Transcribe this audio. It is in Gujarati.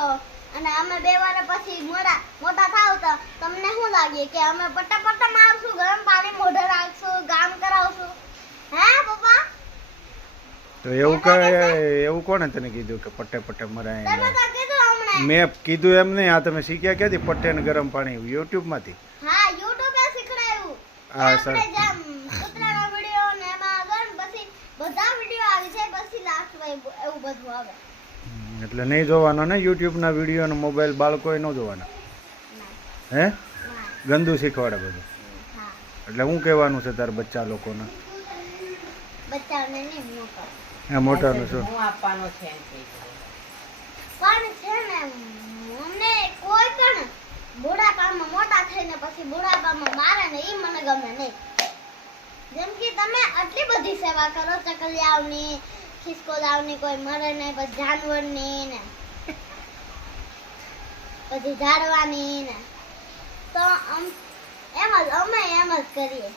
છો અને અમે 2 વાર પછી મોટા થાવ તો તમને શું લાગે કે અમે પટ્ટા મારશું, ગરમ પાણી મોઢે રાખશું, કામ કરાવશું? હે પપ્પા? તો એવું કોણે તને કીધું કે પટ્ટે મરાય? તમે તો કીધું હમણાં. મેં કીધું એમ નહીં, આ તમે શીખ્યા ક્યાંથી પટ્ટે ને ગરમ પાણી? યુટ્યુબ માંથી? હા, YouTube એ શીખડાયું. હા સર, આપણે જેમ કૂતરાના વિડિયો ને એમાં આગળ પછી બધા વિડિયો આવી છે, પછી લાસ્ટ માં એવું બધું આવે. એટલે નહીં જોવાનો ને યુટ્યુબ ના વિડીયો ને મોબાઈલ બાળકોએ ન જોવાના? હે? ગંદુ શીખવાડે બધું. હા, એટલે હું કહેવાનું છે તાર બચ્ચા લોકોને? બચ્ચાને નહીં મોટા. હા, મોટાનું શું? હું આપવાનો છે એમ કહી દે. પણ છે ને મને કોઈ પણ બુઢાપામાં મોટા થઈને પછી બુઢાપામાં મારે ને ઈ મને ગમે નહીં. જેમ કે તમે આટલી બધી સેવા કરો, ચકલિયાઓની, ખિસકોલાઓની, કોઈ મરે નહીં, પછી જાનવરની ને પછી ઝાડવાની ને, તો અમે એમ જ કરીએ.